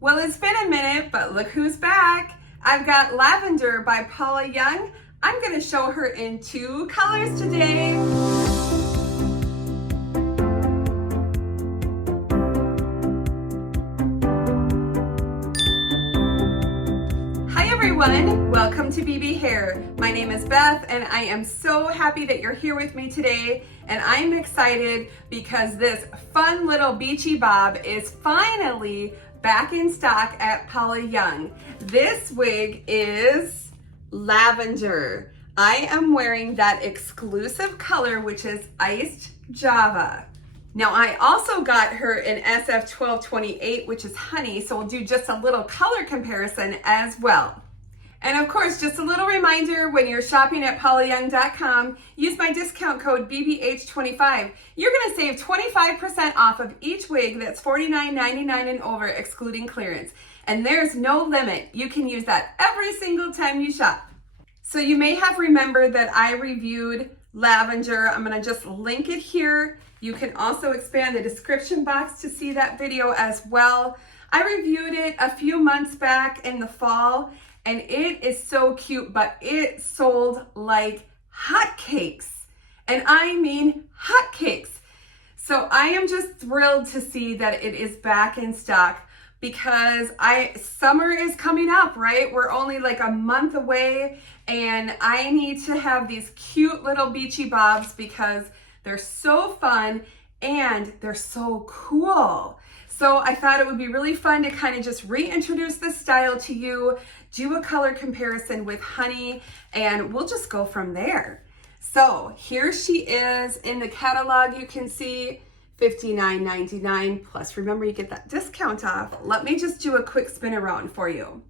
Well, it's been a minute, but look who's back. I've got Lavender by Paula Young. I'm gonna show her in 2 colors today. Hi everyone, welcome to BB Hair. My name is Beth and I am so happy that you're here with me today, and I'm excited because this fun little beachy bob is finally back in stock at Paula Young. This wig is Lavender. I am wearing that exclusive color, which is Iced Java. Now I also got her in SF1228, which is honey, so we'll do just a little color comparison as well. And of course, just a little reminder, when you're shopping at paulayoung.com, use my discount code BBH25. You're gonna save 25% off of each wig that's $49.99 and over, excluding clearance. And there's no limit. You can use that every single time you shop. So you may have remembered that I reviewed Lavender. I'm gonna just link it here. You can also expand the description box to see that video as well. I reviewed it a few months back in the fall, and it is so cute, but it sold like hotcakes. And I mean hotcakes. So I am just thrilled to see that it is back in stock, because summer is coming up, right? We're only like a month away, and I need to have these cute little beachy bobs because they're so fun and they're so cool. So I thought it would be really fun to kind of just reintroduce this style to you, do a color comparison with honey, and we'll just go from there. So here she is in the catalog. You can see $59.99 plus, remember, you get that discount off. Let me just do a quick spin around for you.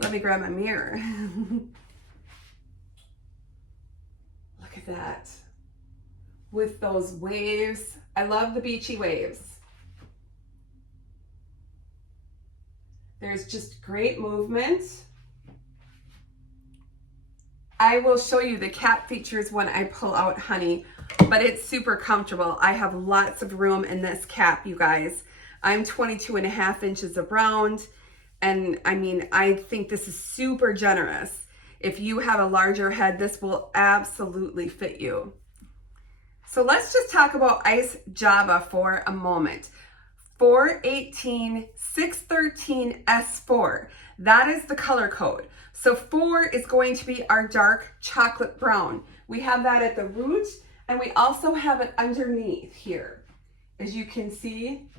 Let me grab my mirror. Look at that. With those waves. I love the beachy waves. There's just great movement. I will show you the cap features when I pull out honey, but it's super comfortable. I have lots of room in this cap, you guys. I'm 22.5 inches around, and I mean, I think this is super generous. If you have a larger head, this will absolutely fit you. So let's just talk about Ice Java for a moment. 418613S4. That is the color code. So 4 is going to be our dark chocolate brown. We have that at the root, and we also have it underneath here. As you can see,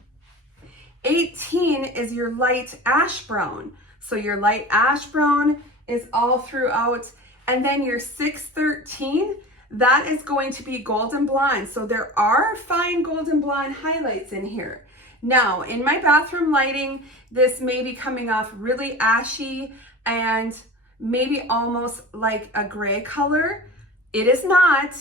18 is your light ash brown. So your light ash brown is all throughout. And then your 613, that is going to be golden blonde. So there are fine golden blonde highlights in here. Now, in my bathroom lighting, this may be coming off really ashy and maybe almost like a gray color. It is not,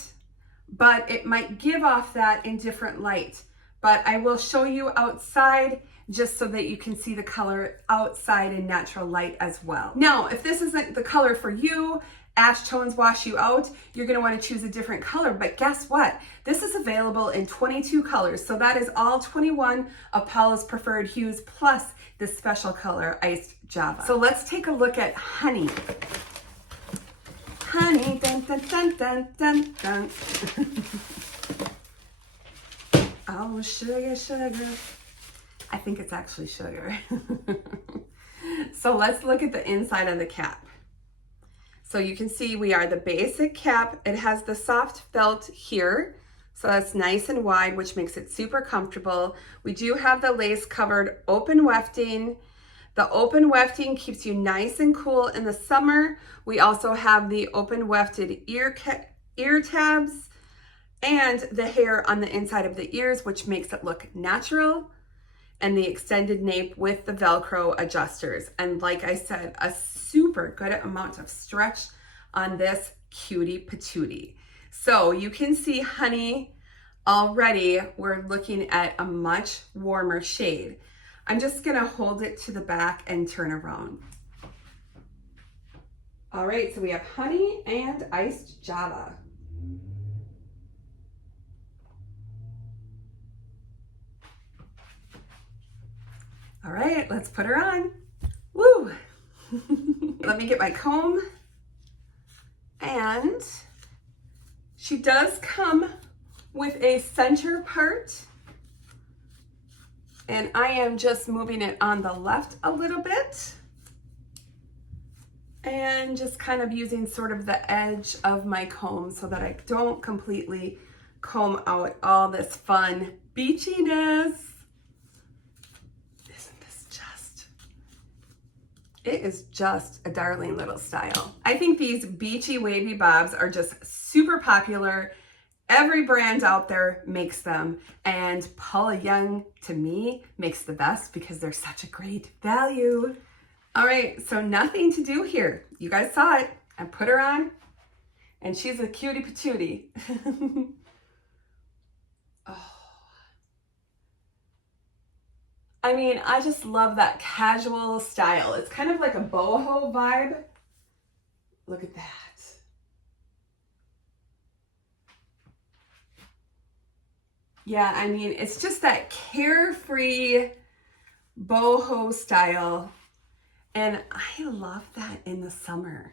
but it might give off that in different light. But I will show you outside just so that you can see the color outside in natural light as well. Now, if this isn't the color for you, ash tones wash you out, you're gonna wanna choose a different color, but guess what? This is available in 22 colors, so that is all 21 of Paula's preferred hues, plus this special color, Iced Java. So let's take a look at honey. Honey, dun, dun, dun, dun, dun, dun. Oh, sugar, sugar. I think it's actually sugar. So let's look at the inside of the cap. So you can see we are the basic cap. It has the soft felt here. So that's nice and wide, which makes it super comfortable. We do have the lace covered open wefting. The open wefting keeps you nice and cool in the summer. We also have the open wefted ear tabs and the hair on the inside of the ears, which makes it look natural, and the extended nape with the Velcro adjusters. And like I said, a super good amount of stretch on this cutie patootie. So you can see honey already, we're looking at a much warmer shade. I'm just gonna hold it to the back and turn around. All right, so we have honey and Iced Java. All right, let's put her on. Woo! Let me get my comb. And she does come with a center part. And I am just moving it on the left a little bit. And just kind of using sort of the edge of my comb so that I don't completely comb out all this fun beachiness. Isn't this just, it is just a darling little style. I think these beachy wavy bobs are just super popular. Every brand out there makes them, and Paula Young, to me, makes the best because they're such a great value. All right, so nothing to do here. You guys saw it. I put her on, and she's a cutie patootie. Oh. I mean, I just love that casual style. It's kind of like a boho vibe. Look at that. Yeah, I mean, it's just that carefree boho style. And I love that in the summer.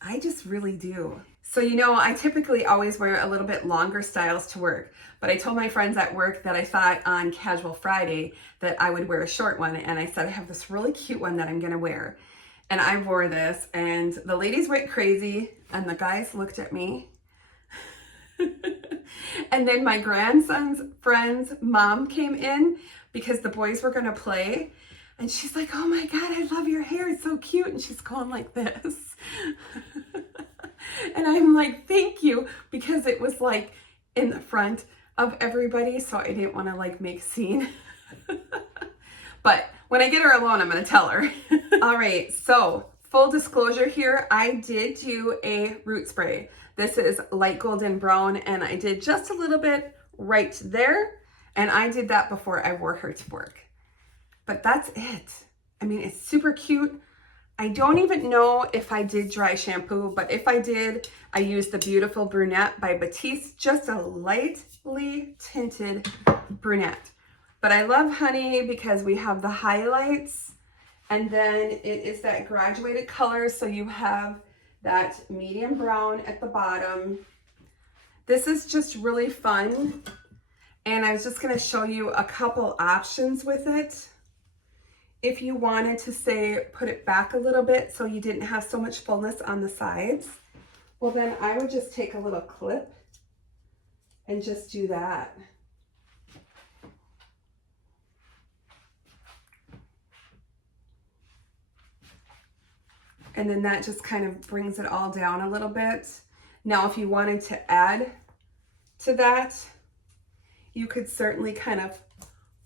I just really do. So, you know, I typically always wear a little bit longer styles to work, but I told my friends at work that I thought on Casual Friday that I would wear a short one. And I said, I have this really cute one that I'm gonna wear. And I wore this, and the ladies went crazy, and the guys looked at me. And then my grandson's friend's mom came in because the boys were going to play. And she's like, oh my God, I love your hair. It's so cute. And she's going like this. And I'm like, thank you. Because it was like in the front of everybody. So I didn't want to like make a scene. But when I get her alone, I'm going to tell her. All right. So full disclosure here, I did do a root spray. This is light golden brown, and I did just a little bit right there. And I did that before I wore her to work. But that's it. I mean, it's super cute. I don't even know if I did dry shampoo, but if I did, I used the Beautiful Brunette by BETH'S, just a lightly tinted brunette. But I love honey because we have the highlights, and then it is that graduated color, so you have that medium brown at the bottom. This is just really fun. And I was just gonna show you a couple options with it. If you wanted to say, put it back a little bit so you didn't have so much fullness on the sides, well then I would just take a little clip and just do that. And then that just kind of brings it all down a little bit. Now, if you wanted to add to that, you could certainly kind of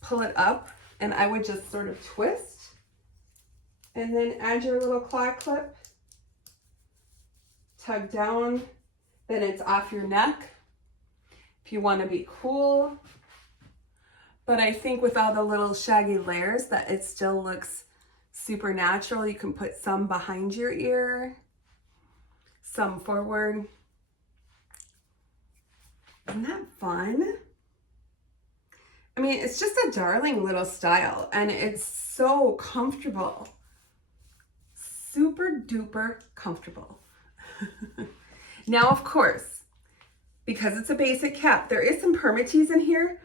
pull it up, and I would just sort of twist and then add your little claw clip, tug down, then it's off your neck if you want to be cool. But I think with all the little shaggy layers that it still looks super natural. You can put some behind your ear, some forward. Isn't that fun? I mean, it's just a darling little style, and it's so comfortable. Super duper comfortable. Now, of course, because it's a basic cap, there is some permatease in here,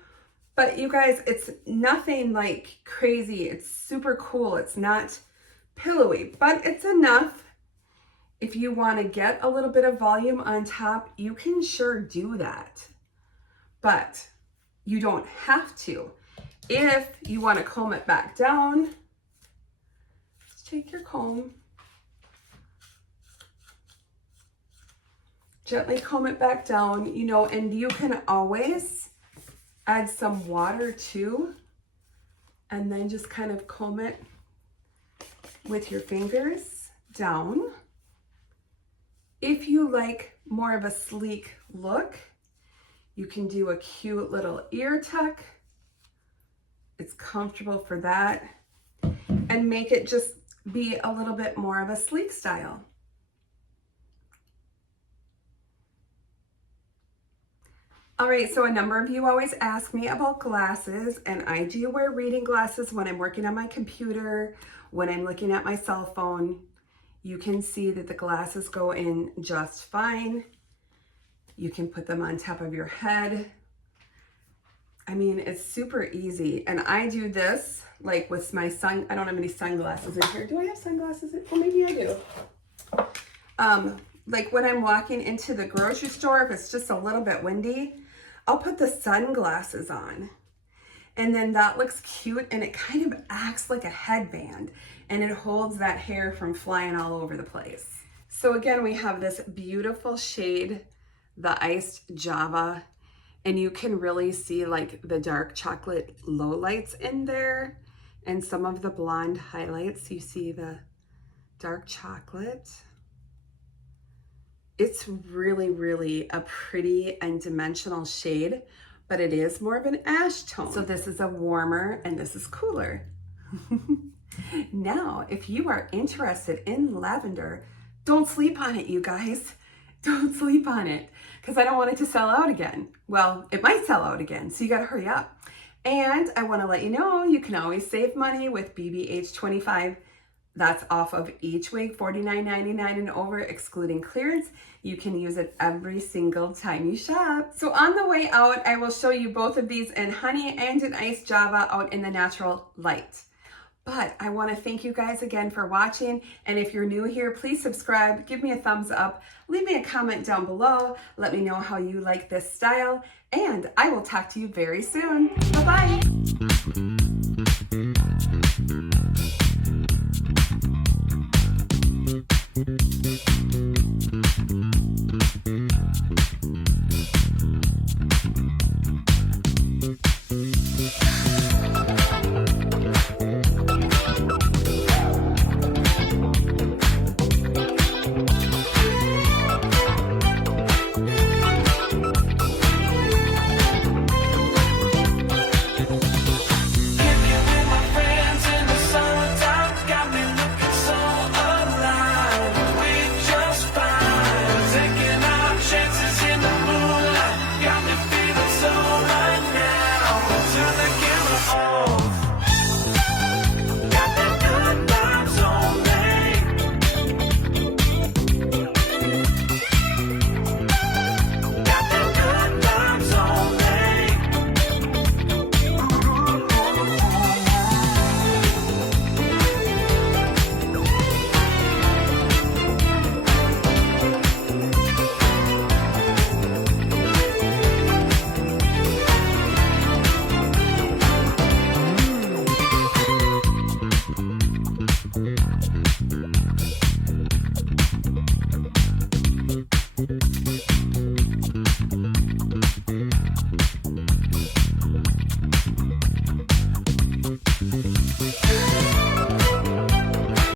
but you guys, it's nothing like crazy. It's super cool. It's not pillowy, but it's enough. If you want to get a little bit of volume on top, you can sure do that. But you don't have to. If you want to comb it back down, just take your comb, gently comb it back down, you know, and you can always add some water too, and then just kind of comb it with your fingers down. If you like more of a sleek look, you can do a cute little ear tuck. It's comfortable for that, and make it just be a little bit more of a sleek style. All right, so a number of you always ask me about glasses, and I do wear reading glasses when I'm working on my computer, when I'm looking at my cell phone. You can see that the glasses go in just fine. You can put them on top of your head. I mean, it's super easy. And I do this like with my I don't have any sunglasses in here. Do I have sunglasses in? Oh, maybe I do. Like when I'm walking into the grocery store, if it's just a little bit windy, I'll put the sunglasses on. And then that looks cute, and it kind of acts like a headband, and it holds that hair from flying all over the place. So again, we have this beautiful shade, the Iced Java, and you can really see like the dark chocolate lowlights in there and some of the blonde highlights. You see the dark chocolate. It's really, really a pretty and dimensional shade, but it is more of an ash tone. So this is a warmer and this is cooler. Now, if you are interested in lavender, don't sleep on it, you guys. Don't sleep on it, because I don't want it to sell out again. Well, it might sell out again, so you gotta hurry up. And I wanna let you know, you can always save money with BBH25. That's off of each wig, $49.99 and over, excluding clearance. You can use it every single time you shop. So on the way out, I will show you both of these in honey and in iced java out in the natural light. But I want to thank you guys again for watching. And if you're new here, please subscribe, give me a thumbs up, leave me a comment down below. Let me know how you like this style. And I will talk to you very soon. Bye-bye.